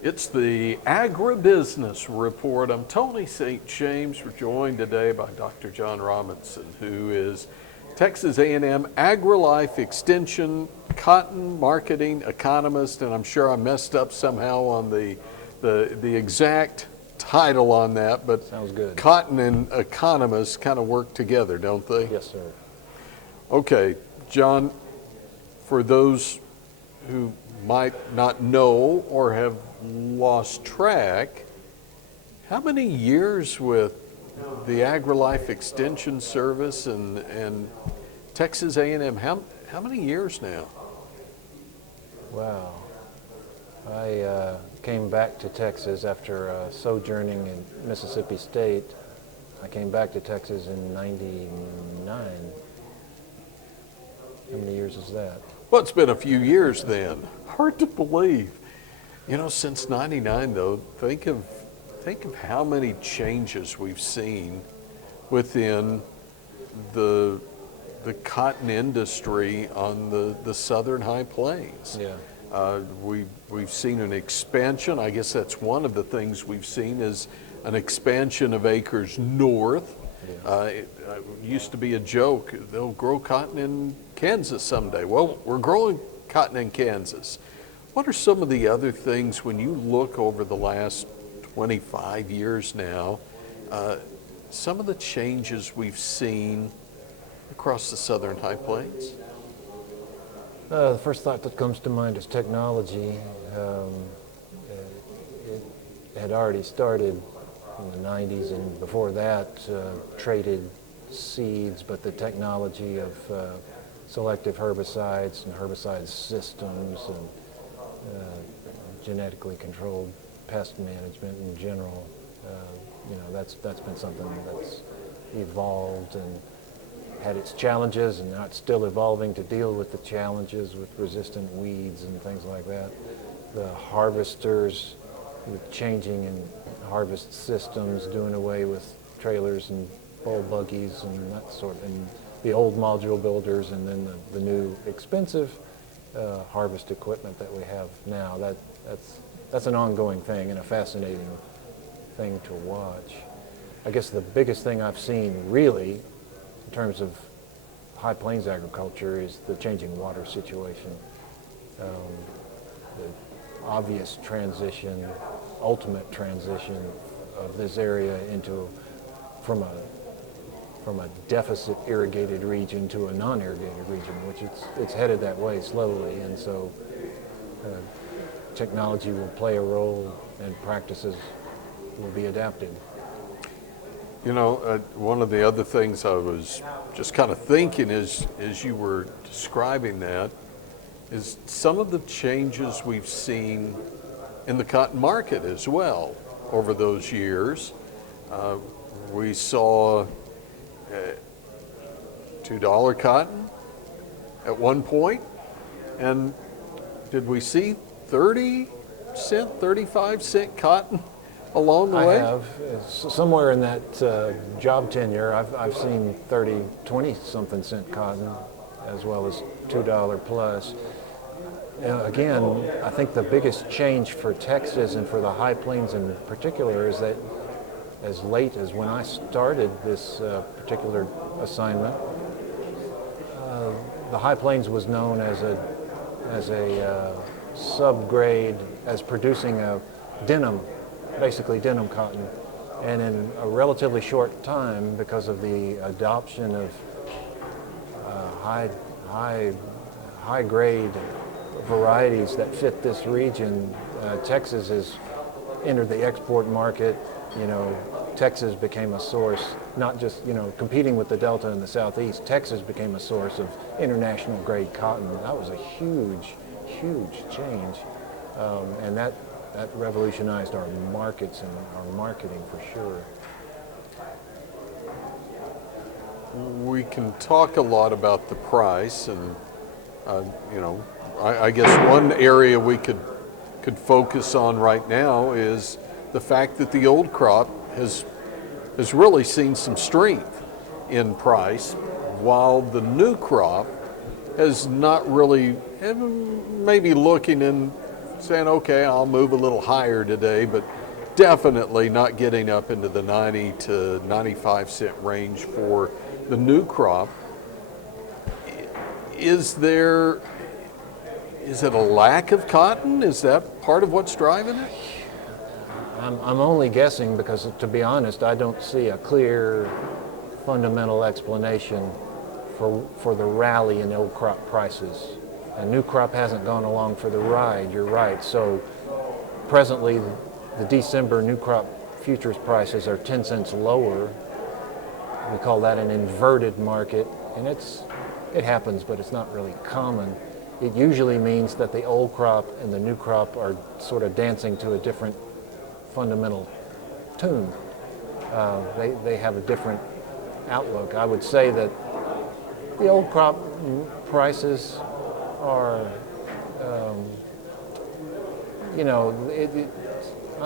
It's the Agribusiness Report. I'm Tony St. James. We're joined today by Dr. John Robinson, who is Texas A&M AgriLife Extension Cotton Marketing Economist, and I'm sure I messed up somehow on the exact title on that, but Sounds good. cotton and economist kind of work together, don't they? Yes, sir. Okay, John, for those who might not know or have lost track, how many years with the AgriLife Extension Service and Texas A&M? How many years now? Wow. I came back to Texas after sojourning in Mississippi State. I came back to Texas in '99. How many years is that? Well, it's been a few years then. Hard to believe. You know, since '99 though, think of how many changes we've seen within the cotton industry on the southern high plains. Yeah. We've seen an expansion. I guess that's one of the things we've seen is an expansion of acres north. Yeah. It used to be a joke, they'll grow cotton in Kansas someday. Well, we're growing cotton in Kansas. What are some of the other things when you look over the last 25 years now, some of the changes we've seen across the southern high plains? The first thought that comes to mind is technology. It had already started in the '90s, and before that, traded seeds, but the technology of selective herbicides and herbicide systems and genetically controlled pest management in general, that's been something that's evolved and had its challenges, and now it's still evolving to deal with the challenges with resistant weeds and things like that. The harvesters, with changing in harvest systems, doing away with trailers and bull buggies and that sort, and the old module builders, and then the new expensive harvest equipment that we have now. That's an ongoing thing and a fascinating thing to watch. I guess the biggest thing I've seen really in terms of high plains agriculture is the changing water situation. The obvious transition, ultimate transition of this area from a deficit irrigated region to a non-irrigated region, which it's headed that way slowly, and so technology will play a role and practices will be adapted. You know, one of the other things I was just kind of thinking as you were describing that is some of the changes we've seen in the cotton market as well over those years. We saw $2 cotton at one point, and did we see 30 cent, 35 cent cotton along the way? I have. Somewhere in that job tenure, I've seen 30, 20 something cent cotton as well as $2 plus. Again, I think the biggest change for Texas and for the high plains in particular is that as late as when I started this particular assignment, the high plains was known as a subgrade, as producing a denim, basically denim cotton. And in a relatively short time, because of the adoption of high grade varieties that fit this region, Texas has entered the export market. Texas became a source, not just, competing with the Delta and the Southeast. Texas became a source of international grade cotton. That was a huge, huge change. And that revolutionized our markets and our marketing for sure. We can talk a lot about the price, and I guess one area we could focus on right now is the fact that the old crop has really seen some strength in price, while the new crop has not really, maybe looking in saying, okay, I'll move a little higher today, but definitely not getting up into the 90 to 95 cent range for the new crop. Is it a lack of cotton? Is that part of what's driving it? I'm only guessing because, to be honest, I don't see a clear fundamental explanation for the rally in old crop prices. And new crop hasn't gone along for the ride, you're right. So presently, the December new crop futures prices are 10 cents lower. We call that an inverted market, and it happens, but it's not really common. It usually means that the old crop and the new crop are sort of dancing to a different fundamental tune. They have a different outlook. I would say that the old crop prices are, I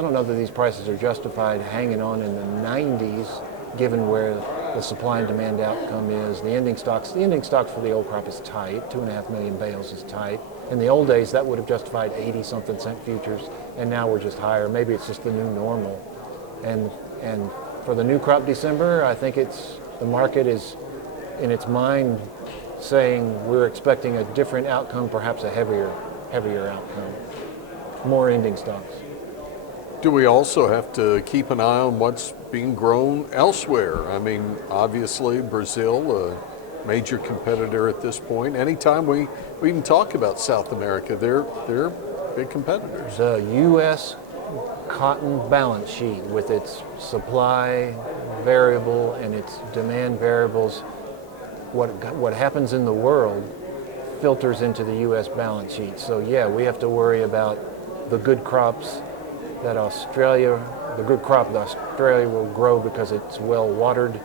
don't know that these prices are justified hanging on in the 90s, given where the supply and demand outcome is. The ending stocks for the old crop is tight. 2.5 million bales is tight. In the old days, that would have justified 80-something cent futures, and now we're just higher. Maybe it's just the new normal. And for the new crop December, I think the market is in its mind saying we're expecting a different outcome, perhaps a heavier outcome, more ending stocks. Do we also have to keep an eye on what's being grown elsewhere? I mean, obviously Brazil, a major competitor at this point. Anytime we even talk about South America, they're big competitors. The U.S. cotton balance sheet with its supply variable and its demand variables, what happens in the world filters into the U.S. balance sheet. So yeah, we have to worry about the good crops that Australia will grow because it's well watered,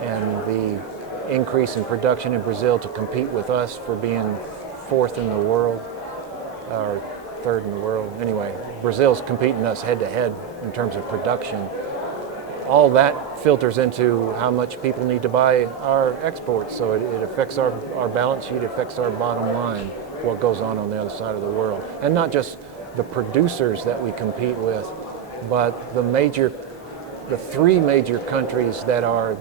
and the increase in production in Brazil to compete with us for being fourth in the world, or third in the world. Anyway, Brazil's competing us head to head in terms of production. All that filters into how much people need to buy our exports. So it affects our balance sheet, affects our bottom line, what goes on the other side of the world. And not just the producers that we compete with, but the three major countries that are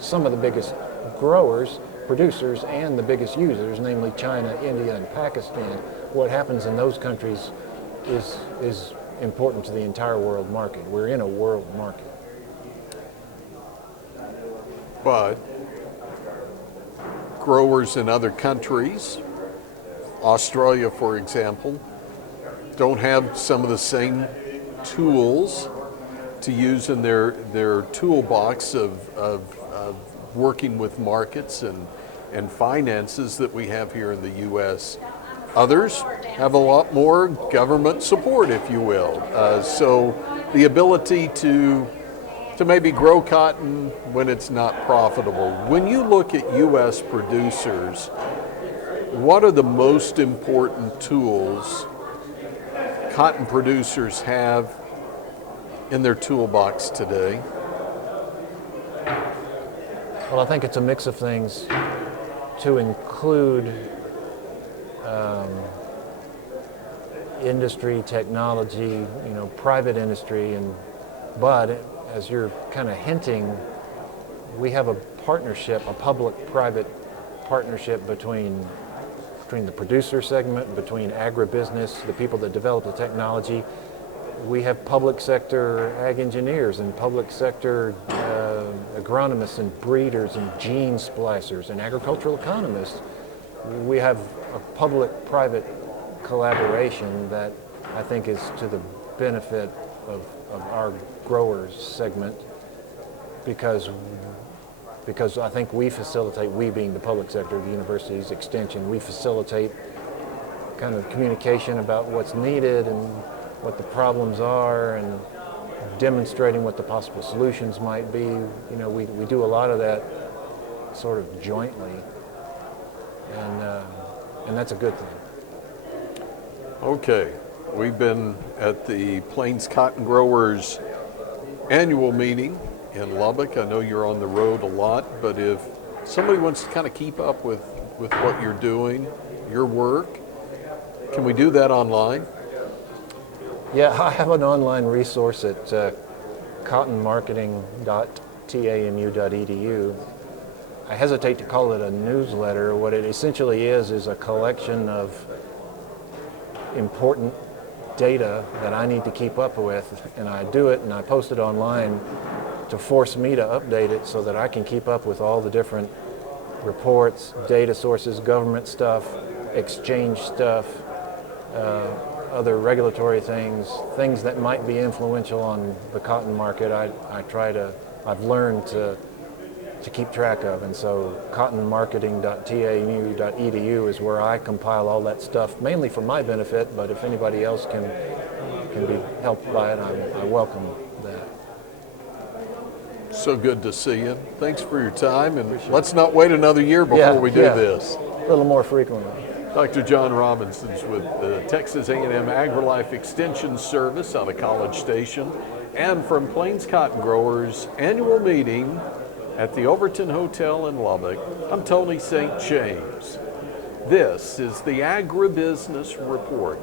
some of the biggest growers, producers, and the biggest users, namely China, India, and Pakistan. What happens in those countries is important to the entire world market. We're in a world market. But growers in other countries, Australia, for example, don't have some of the same tools to use in their toolbox of working with markets and finances that we have here in the U.S. Others have a lot more government support, if you will. So the ability to maybe grow cotton when it's not profitable. When you look at U.S. producers, what are the most important tools cotton producers have in their toolbox today? Well, I think it's a mix of things to include industry, technology, private industry, but as you're kind of hinting, we have a partnership, a public-private partnership between the producer segment, between agribusiness, the people that develop the technology. We have public sector ag engineers and public sector agronomists and breeders and gene splicers and agricultural economists. We have a public-private collaboration that I think is to the benefit of our growers segment, because I think we being the public sector, the university's extension, we facilitate kind of communication about what's needed and what the problems are, and demonstrating what the possible solutions might be. We do a lot of that sort of jointly, and that's a good thing. Okay, we've been at the Plains Cotton Growers annual meeting in Lubbock. I know you're on the road a lot, but if somebody wants to kind of keep up with what you're doing, your work, can we do that online? Yeah, I have an online resource at cottonmarketing.tanu.edu. I hesitate to call it a newsletter. What it essentially is a collection of important data that I need to keep up with, and I do it and I post it online to force me to update it so that I can keep up with all the different reports, data sources, government stuff, exchange stuff, other regulatory things that might be influential on the cotton market. I've learned to keep track of, and so cottonmarketing.tanu.edu is where I compile all that stuff, mainly for my benefit, but if anybody else can be helped by it, I welcome that. So good to see you. Thanks for your time, and let's not wait another year before we do this. A little more frequently. Dr. John Robinson's with the Texas A&M AgriLife Extension Service on a College Station, and from Plains Cotton Growers annual meeting at the Overton Hotel in Lubbock. I'm Tony St. James. This is the Agribusiness Report.